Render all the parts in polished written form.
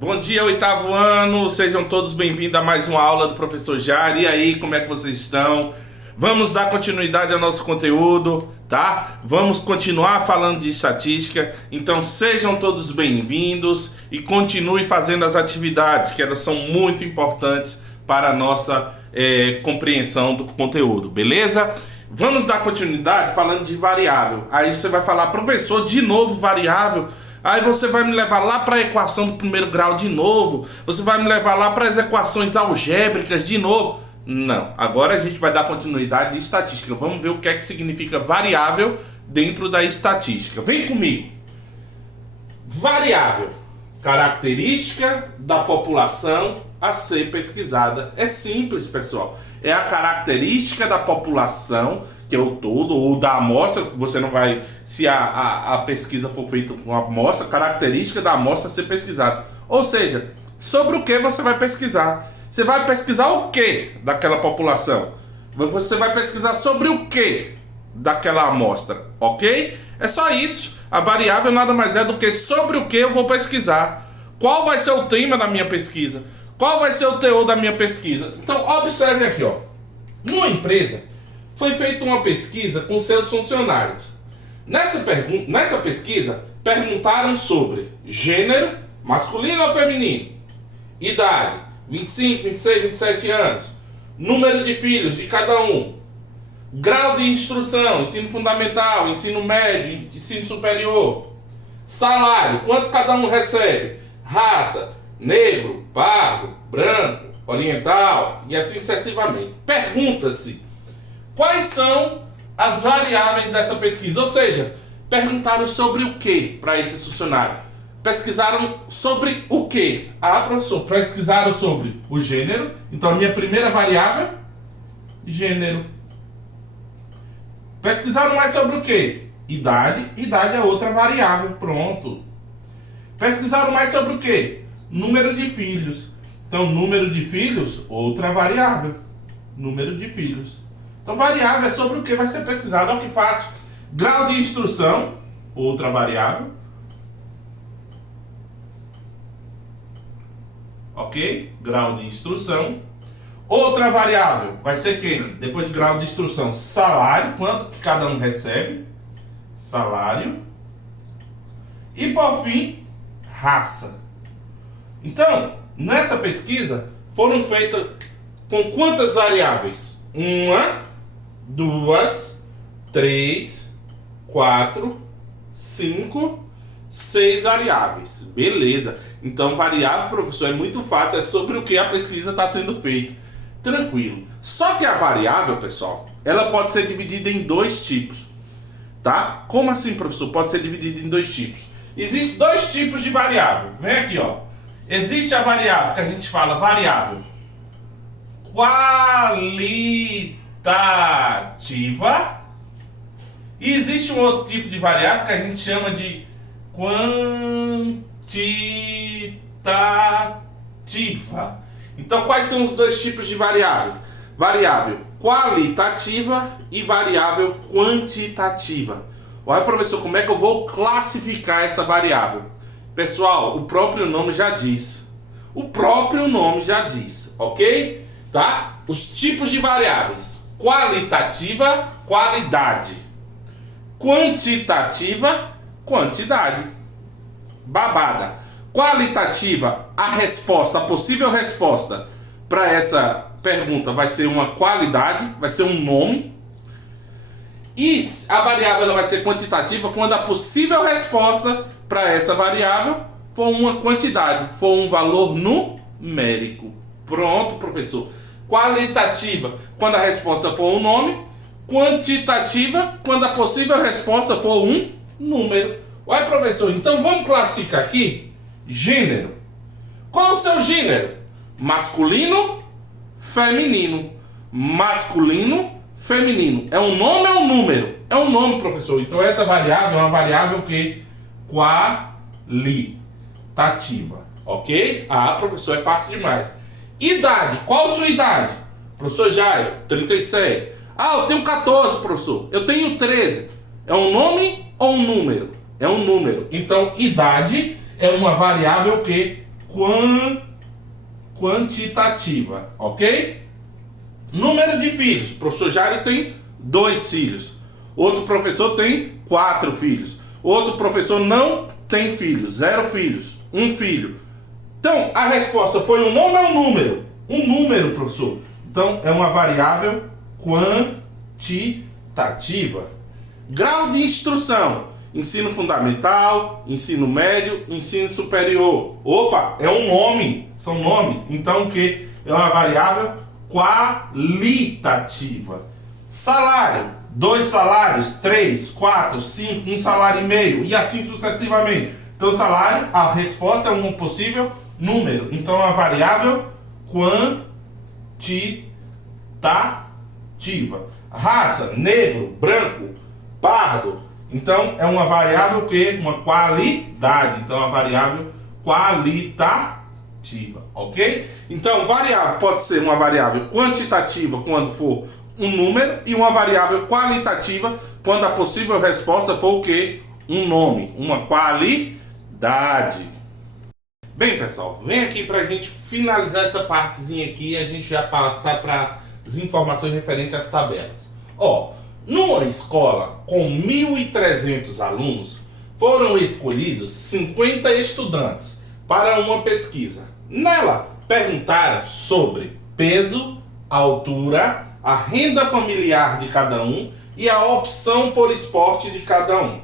Bom dia, oitavo ano, sejam todos bem-vindos a mais uma aula do professor Jair. E aí, como é que vocês estão? Vamos dar continuidade ao nosso conteúdo, tá? Vamos continuar falando de estatística, então sejam todos bem-vindos e continue fazendo as atividades, que elas são muito importantes para a nossa compreensão do conteúdo, beleza? Vamos dar continuidade falando de variável. Aí você vai falar, professor, de novo variável? Aí você vai me levar lá para a equação do primeiro grau de novo? Você vai me levar lá para as equações algébricas de novo? Não, agora a gente vai dar continuidade de estatística. Vamos ver o que é que significa variável dentro da estatística. Vem comigo. Variável, característica da população a ser pesquisada. É simples, pessoal. É a característica da população, que é o todo, ou da amostra. Você não vai, se a pesquisa for feita com a amostra, característica da amostra a ser pesquisada. Ou seja, sobre o que você vai pesquisar? Você vai pesquisar o que daquela população? Você vai pesquisar sobre o que daquela amostra, ok? É só isso. A variável nada mais é do que sobre o que eu vou pesquisar. Qual vai ser o tema da minha pesquisa? Qual vai ser o teor da minha pesquisa? Então, observe aqui, ó. Numa empresa, foi feita uma pesquisa com seus funcionários. Nessa pesquisa, perguntaram sobre gênero, masculino ou feminino, idade, 25, 26, 27 anos, número de filhos de cada um, grau de instrução, ensino fundamental, ensino médio, ensino superior, salário, quanto cada um recebe, raça, negro, pardo, branco, oriental e assim sucessivamente. Pergunta-se quais são as variáveis dessa pesquisa, ou seja, perguntaram sobre o que para esse funcionário. Pesquisaram sobre o que? Ah, professor, pesquisaram sobre o gênero. Então a minha primeira variável, gênero. Pesquisaram mais sobre o que? Idade. Idade é outra variável, pronto. Pesquisaram mais sobre o que? Número de filhos. Então, número de filhos, outra variável. Número de filhos. Então, variável é sobre o que vai ser pesquisado. Olha que fácil. Grau de instrução, outra variável. Ok? Grau de instrução. Outra variável vai ser quem? Depois de grau de instrução, salário. Quanto que cada um recebe? Salário. E, por fim, raça. Então, nessa pesquisa, foram feitas com quantas variáveis? 1, 2, 3, 4, 5, 6 variáveis. Beleza. Então, variável, professor, é muito fácil. É sobre o que a pesquisa está sendo feita. Tranquilo. Só que a variável, pessoal, ela pode ser dividida em dois tipos. Tá? Como assim, professor? Pode ser dividida em dois tipos. Existem dois tipos de variável. Vem aqui, ó. Existe a variável que a gente fala variável qualitativa e existe um outro tipo de variável que a gente chama de quantitativa. Então, quais são os dois tipos de variável? Variável qualitativa e variável quantitativa. Olha, professor, como é que eu vou classificar essa variável? Pessoal, o próprio nome já diz. O próprio nome já diz, ok? Tá? Os tipos de variáveis. Qualitativa, qualidade. Quantitativa, quantidade. Babada. Qualitativa, a resposta, a possível resposta para essa pergunta vai ser uma qualidade, vai ser um nome. E a variável ela vai ser quantitativa quando a possível resposta para essa variável for uma quantidade, for um valor numérico. Pronto, professor. Qualitativa, quando a resposta for um nome. Quantitativa, quando a possível resposta for um número. Olha, professor, então vamos classificar aqui gênero. Qual é o seu gênero? Masculino, feminino. Masculino, feminino. É um nome ou um número? É um nome, professor. Então essa variável é uma variável que qualitativa, ok? Ah, professor, é fácil demais. Idade, qual a sua idade? Professor Jair, 37. Ah, eu tenho 14, professor. Eu tenho 13. É um nome ou um número? É um número. Então, idade é uma variável que quantitativa, ok? Número de filhos. O professor Jairo tem 2 filhos. Outro professor tem 4 filhos. Outro professor não tem filhos, 0 filhos, 1 filho. Então, a resposta foi um nome ou um número? Um número, professor. Então, é uma variável quantitativa. Grau de instrução. Ensino fundamental, ensino médio, ensino superior. Opa, é um nome. São nomes. Então, o que? É uma variável qualitativa. Salário. 2 salários, 3, 4, 5, 1 salário e meio. E assim sucessivamente. Então, salário, a resposta é um possível número. Então, é uma variável quantitativa. Raça, negro, branco, pardo. Então, é uma variável que? Uma qualidade. Então, é uma variável qualitativa, ok? Então, variável pode ser uma variável quantitativa quando for um número e uma variável qualitativa quando a possível resposta for o quê? Um nome, uma qualidade. Bem, pessoal, vem aqui para a gente finalizar essa partezinha aqui e a gente já passar para as informações referentes às tabelas. Ó, numa escola com 1.300 alunos, foram escolhidos 50 estudantes para uma pesquisa. Nela, perguntaram sobre peso, altura, a renda familiar de cada um e a opção por esporte de cada um.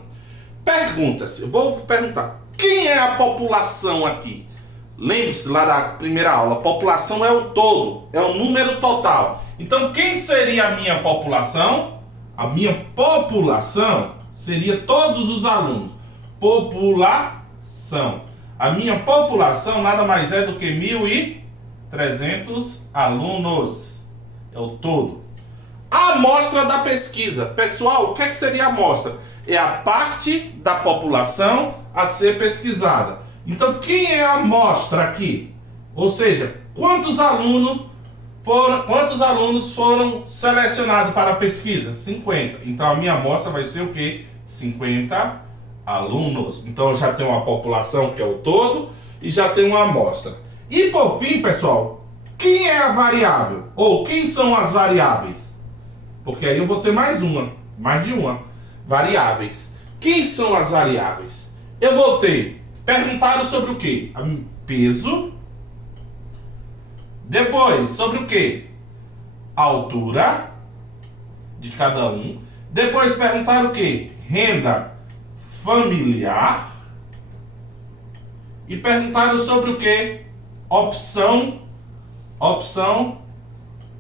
Pergunta-se, eu vou perguntar, quem é a população aqui? Lembre-se lá da primeira aula, a população é o todo, é o número total. Então, quem seria a minha população? A minha população seria todos os alunos. População. A minha população nada mais é do que 1.300 alunos. É o todo. A amostra da pesquisa. Pessoal, o que seria a amostra? É a parte da população a ser pesquisada. Então, quem é a amostra aqui? Ou seja, quantos alunos foram selecionados para a pesquisa? 50. Então, a minha amostra vai ser o quê? 50 alunos. Então, eu já tenho uma população, que é o todo, e já tenho uma amostra. E, por fim, pessoal, quem é a variável? Ou quem são as variáveis? Porque aí eu vou ter mais de uma. Variáveis. Quem são as variáveis? Eu vou ter, perguntaram sobre o quê? Peso. Depois, sobre o quê? Altura de cada um. Depois perguntaram o quê? Renda familiar. E perguntaram sobre o quê? Opção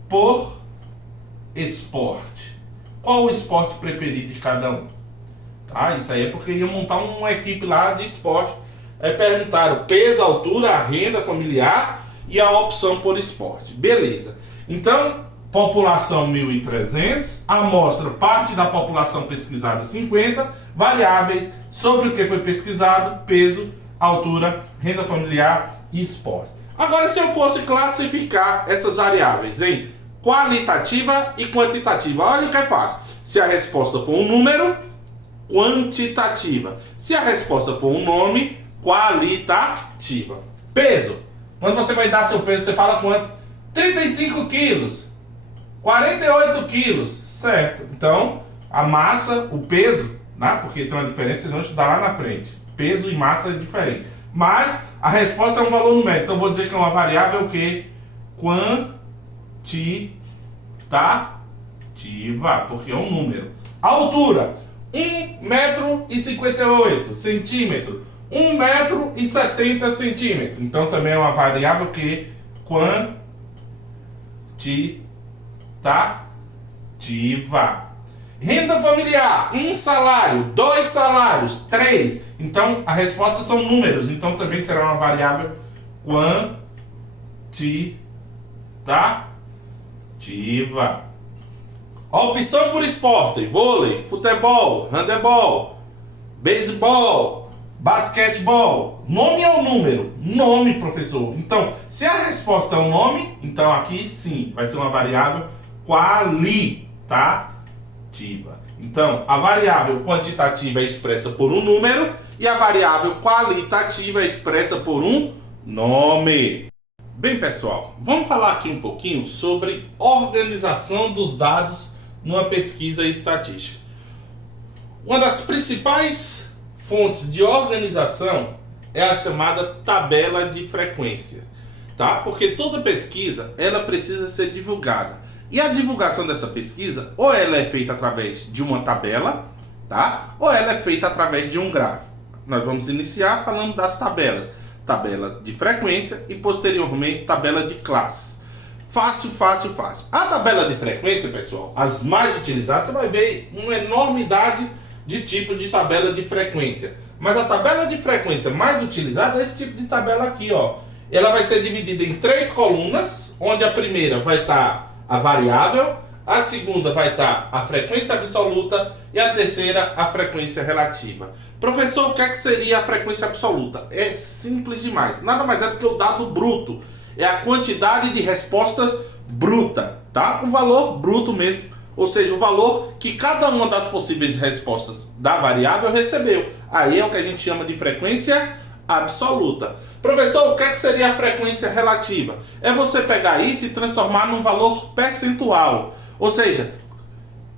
por esporte. Qual o esporte preferido de cada um? Tá? Isso aí é porque iam montar uma equipe lá de esporte. Aí perguntaram peso, altura, renda familiar e a opção por esporte. Beleza. Então, população 1.300, amostra parte da população pesquisada 50, variáveis sobre o que foi pesquisado, peso, altura, renda familiar e esporte. Agora, se eu fosse classificar essas variáveis em qualitativa e quantitativa, olha o que é fácil. Se a resposta for um número, quantitativa. Se a resposta for um nome, qualitativa. Peso. Quando você vai dar seu peso, você fala quanto? 35 quilos. 48 quilos. Certo. Então, a massa, o peso, né? Porque tem uma diferença, vocês vão estudar lá na frente. Peso e massa é diferente. Mas a resposta é um valor numérico. Então, eu vou dizer que é uma variável o quê? Quantitativa. Porque é um número. A altura. 1,58 m. 1,70 m. Então também é uma variável que quantitativa. Renda familiar, 1 salário, 2 salários, 3. Então a resposta são números. Então também será uma variável quantitativa. A opção por esporte: vôlei, futebol, handebol, beisebol, basquetebol. Nome é o número? Nome, professor. Então, se a resposta é um nome, então aqui sim, vai ser uma variável qualitativa. Então, a variável quantitativa é expressa por um número e a variável qualitativa é expressa por um nome. Bem, pessoal, vamos falar aqui um pouquinho sobre organização dos dados numa pesquisa estatística. Uma das principais fontes de organização é a chamada tabela de frequência, tá? Porque toda pesquisa, ela precisa ser divulgada. E a divulgação dessa pesquisa, ou ela é feita através de uma tabela, tá? Ou ela é feita através de um gráfico. Nós vamos iniciar falando das tabelas. Tabela de frequência e posteriormente tabela de classe. Fácil, fácil, fácil. A tabela de frequência, pessoal, as mais utilizadas, você vai ver uma enormidade de tipos de tabela de frequência. Mas a tabela de frequência mais utilizada é esse tipo de tabela aqui, ó. Ela vai ser dividida em 3 colunas, onde a primeira vai estar a variável, a segunda vai estar a frequência absoluta e a terceira a frequência relativa. Professor, o que seria a frequência absoluta? É simples demais. Nada mais é do que o dado bruto. É a quantidade de respostas bruta, tá? O valor bruto mesmo. Ou seja, o valor que cada uma das possíveis respostas da variável recebeu. Aí é o que a gente chama de frequência absoluta. Professor, o que seria a frequência relativa? É você pegar isso e transformar num valor percentual. Ou seja,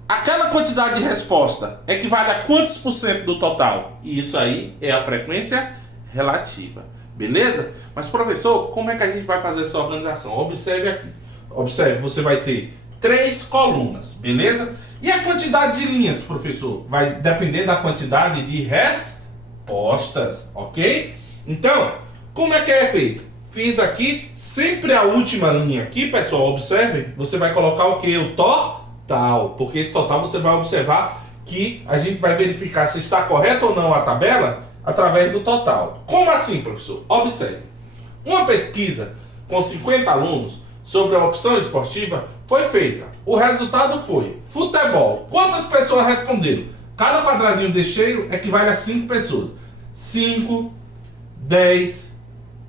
aquela quantidade de resposta equivale a quantos por cento do total? E isso aí é a frequência relativa. Beleza? Mas, professor, como é que a gente vai fazer essa organização? Observe aqui. Observe, você vai ter 3 colunas, beleza? E a quantidade de linhas, professor? Vai depender da quantidade de respostas, ok? Então, como é que é feito? Fiz aqui, sempre a última linha aqui, pessoal, observe, você vai colocar o que? O total, porque esse total você vai observar que a gente vai verificar se está correto ou não a tabela através do total. Como assim, professor? Observe. Uma pesquisa com 50 alunos sobre a opção esportiva foi feita. O resultado foi futebol. Quantas pessoas responderam? Cada quadradinho de cheio equivale a 5 pessoas. 5, 10,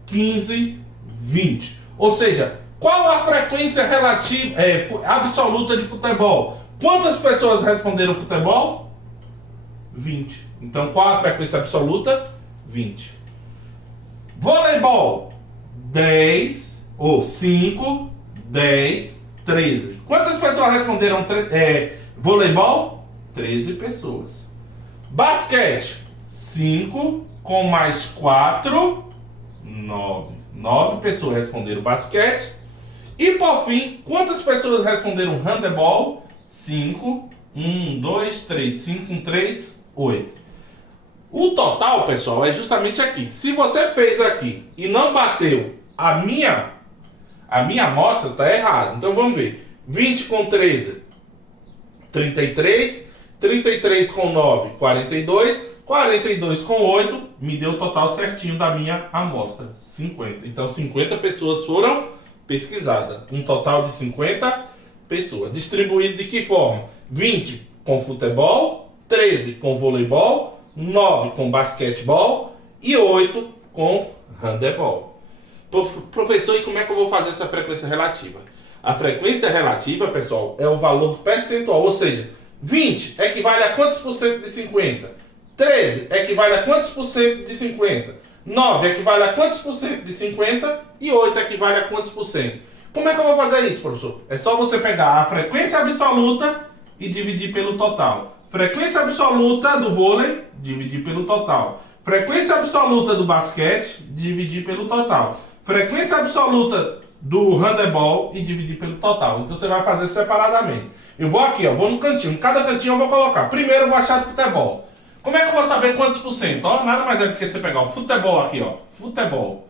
15, 20. Ou seja, qual a frequência relativa, absoluta de futebol? Quantas pessoas responderam futebol? 20. Então, qual a frequência absoluta? 20. Voleibol, 10, ou 5, 10, 13. Quantas pessoas responderam voleibol? 13 pessoas. Basquete, 5 com mais 4, 9. 9 pessoas responderam basquete. E por fim, quantas pessoas responderam handebol? 5, 1, 2, 3, 5, 1, 3, 8. O total, pessoal, é justamente aqui. Se você fez aqui e não bateu a minha amostra, está errado. Então vamos ver. 20 com 13, 33. 33 com 9, 42. 42 com 8, me deu o total certinho da minha amostra. 50. Então 50 pessoas foram pesquisadas. Um total de 50 pessoas. Distribuído de que forma? 20 com futebol, 13 com voleibol, 9 com basquetebol e 8 com handebol. Professor, e como é que eu vou fazer essa frequência relativa? A frequência relativa, pessoal, é o valor percentual, ou seja, 20 equivale a quantos por cento de 50? 13 equivale a quantos por cento de 50? 9 equivale a quantos por cento de 50? E 8 equivale a quantos por cento? Como é que eu vou fazer isso, professor? É só você pegar a frequência absoluta e dividir pelo total. Frequência absoluta do vôlei, dividir pelo total. Frequência absoluta do basquete, dividir pelo total. Frequência absoluta do handebol e dividir pelo total. Então você vai fazer separadamente. Eu vou aqui, ó, vou no cantinho. Em cada cantinho eu vou colocar. Primeiro eu vou achar de futebol. Como é que eu vou saber quantos por cento? Ó, nada mais é do que você pegar o futebol aqui, ó. Futebol.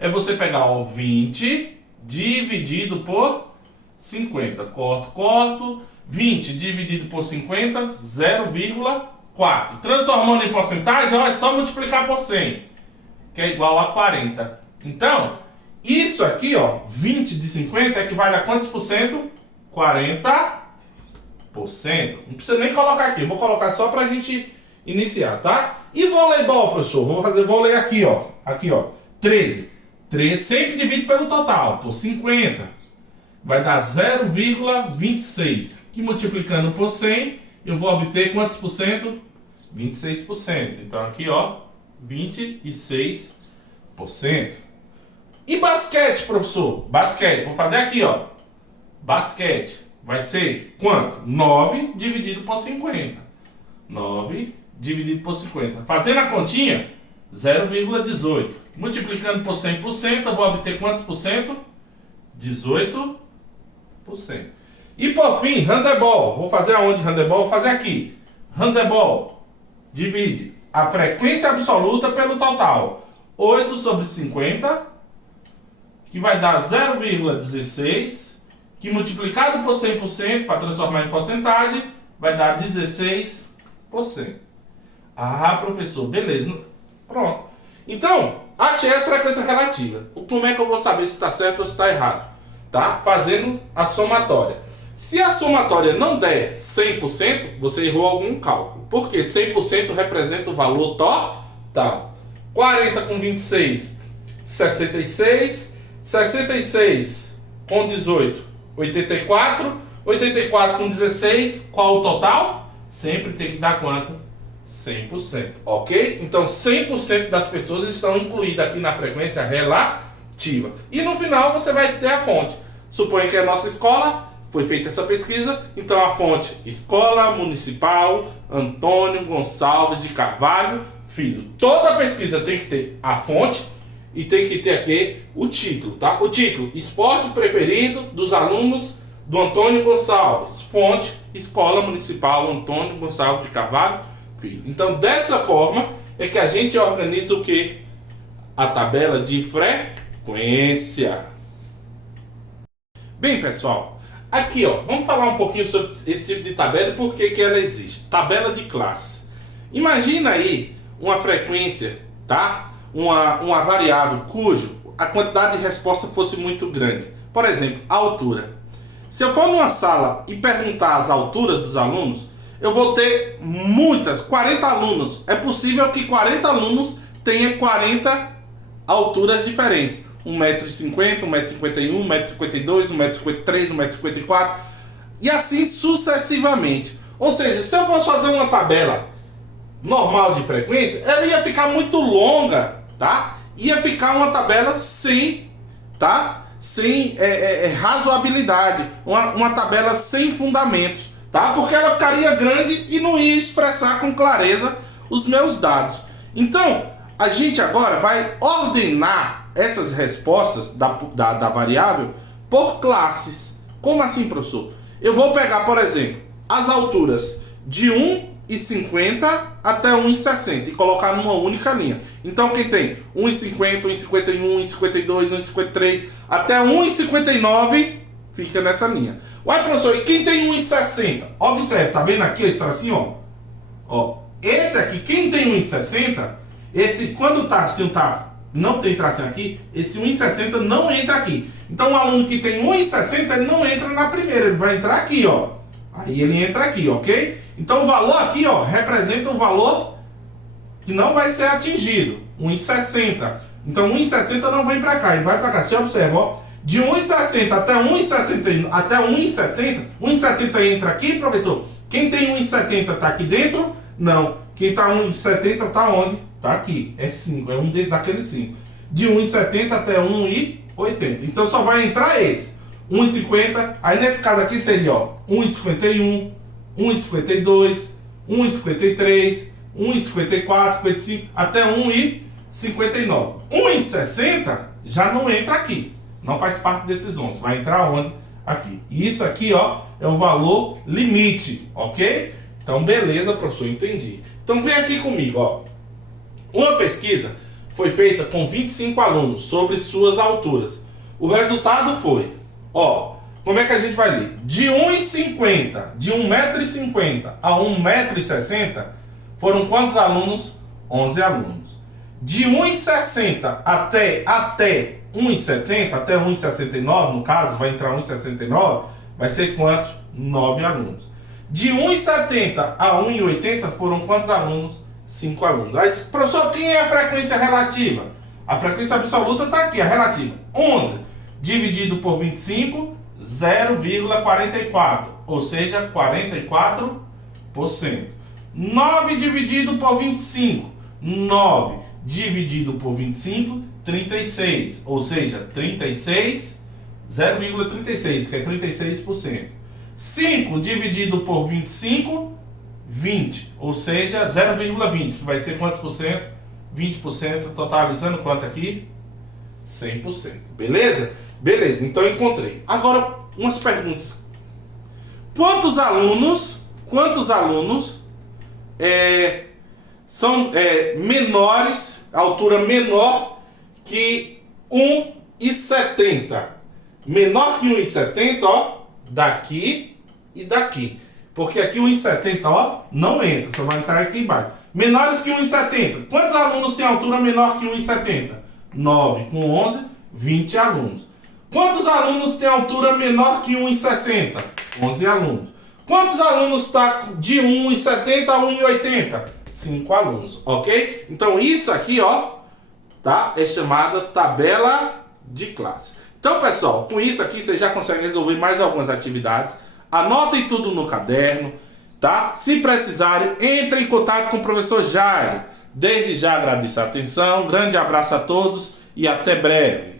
É você pegar o 20 dividido por 50. Corto. 20 dividido por 50, 0,4. Transformando em porcentagem, ó, é só multiplicar por 100, que é igual a 40. Então, isso aqui, ó, 20 de 50 equivale a quantos por cento? 40%. Não precisa nem colocar aqui, eu vou colocar só pra gente iniciar, tá? E voleibol, professor? Vou fazer vôlei aqui, ó. Aqui, ó. 13. 13 sempre divide pelo total, por 50. Vai dar 0,26. Que multiplicando por 100, eu vou obter quantos por cento? 26%. Então aqui, ó, 26%. E basquete, professor? Basquete, vou fazer aqui, ó. Basquete vai ser quanto? 9 dividido por 50. 9 dividido por 50. Fazendo a continha, 0,18. Multiplicando por 100%, eu vou obter quantos por cento? 18%. E por fim, handebol. Vou fazer aonde handebol? Vou fazer aqui. Handebol divide a frequência absoluta pelo total. 8 sobre 50, que vai dar 0,16, que multiplicado por 100%, para transformar em porcentagem, vai dar 16%. Ah, professor, beleza. Pronto. Então, achei essa frequência relativa. Como é que eu vou saber se está certo ou se está errado? Tá? Fazendo a somatória. Se a somatória não der 100%, você errou algum cálculo. Porque 100% representa o valor total. 40 com 26, 66. 66 com 18, 84. 84 com 16, qual o total? Sempre tem que dar quanto? 100%, ok? Então 100% das pessoas estão incluídas aqui na frequência relativa. E no final você vai ter a fonte. Suponha que é a nossa escola, foi feita essa pesquisa, então a fonte Escola Municipal Antônio Gonçalves de Carvalho Filho. Toda pesquisa tem que ter a fonte e tem que ter aqui o título, tá? O título, esporte preferido dos alunos do Antônio Gonçalves. Fonte, Escola Municipal Antônio Gonçalves de Carvalho Filho. Então, dessa forma, é que a gente organiza o quê? A tabela de frequência. Bem, pessoal, aqui, ó, vamos falar um pouquinho sobre esse tipo de tabela e por que ela existe. Tabela de classe. Imagina aí uma frequência, tá? Uma variável cujo a quantidade de resposta fosse muito grande. Por exemplo, a altura. Se eu for numa sala e perguntar as alturas dos alunos, eu vou ter muitas, 40 alunos. É possível que 40 alunos tenham 40 alturas diferentes. 1,50 m, 1,51 m, 1,52 m, 1,53 m, 1,54 m. E assim sucessivamente. Ou seja, se eu fosse fazer uma tabela normal de frequência, ela ia ficar muito longa, tá? Ia ficar uma tabela sem, tá? Sem razoabilidade, uma tabela sem fundamentos, tá? Porque ela ficaria grande e não ia expressar com clareza os meus dados. Então, a gente agora vai ordenar essas respostas da variável por classes. Como assim, professor? Eu vou pegar, por exemplo, as alturas de 1,50 até 1,60 e colocar numa única linha. Então quem tem 1,50, 1,51, 1,52, 1,53 até 1,59 fica nessa linha. Ué, professor, e quem tem 1,60? Observe, tá vendo aqui esse tracinho, ó? Esse aqui, quem tem 1,60, esse quando o tracinho não tem tracinho aqui, esse 1,60 não entra aqui. Então o aluno que tem 1,60, ele não entra na primeira, ele vai entrar aqui, ó. Aí ele entra aqui, ok? Então o valor aqui, ó, representa o valor que não vai ser atingido, 1,60. Então 1,60 não vem para cá, ele vai para cá. Você observa, ó, de 1,60 até 1,60 até 1,70, 1,70 entra aqui, professor. Quem tem 1,70 tá aqui dentro? Não. Quem tá 1,70 tá onde? Tá aqui. É 5, é um daqueles 5. De 1,70 até 1,80. Então só vai entrar esse. 1,50. Aí nesse caso aqui seria, ó, 1,51, 1,52, 1,53, 1,54, 55 até 1,59. 1,60 já não entra aqui. Não faz parte desses 11. Vai entrar onde? Aqui. E isso aqui, ó, é o valor limite, ok? Então, beleza, professor, entendi. Então, vem aqui comigo, ó. Uma pesquisa foi feita com 25 alunos sobre suas alturas. O resultado foi, ó, como é que a gente vai ler? De 1,50, de 1,50 m a 1,60 m, foram quantos alunos? 11 alunos. De 1,60 até 1,70, até 1,69, no caso, vai entrar 1,69, vai ser quanto? 9 alunos. De 1,70 a 1,80 foram quantos alunos? 5 alunos. Aí, professor, quem é a frequência relativa? A frequência absoluta está aqui, a relativa. 11 dividido por 25, 0,44, ou seja, 44%. 9 dividido por 25, 9 dividido por 25, 36, ou seja, 36, 0,36, que é 36%. 5 dividido por 25, 20, ou seja, 0,20, que vai ser quantos por cento? 20%, totalizando quanto aqui? 100%, beleza? Beleza, então eu encontrei. Agora, umas perguntas. Quantos alunos são menores, altura menor que 1,70? Menor que 1,70, ó, daqui e daqui. Porque aqui 1,70, ó, não entra, só vai entrar aqui embaixo. Menores que 1,70. Quantos alunos têm altura menor que 1,70? 9 com 11, 20 alunos. Quantos alunos têm altura menor que 1,60? 11 alunos. Quantos alunos está de 1,70 a 1,80? 5 alunos, ok? Então isso aqui, ó, tá? É chamada tabela de classe. Então, pessoal, com isso aqui você já consegue resolver mais algumas atividades. Anotem tudo no caderno, tá? Se precisarem, entre em contato com o professor Jairo. Desde já agradeço a atenção, grande abraço a todos e até breve.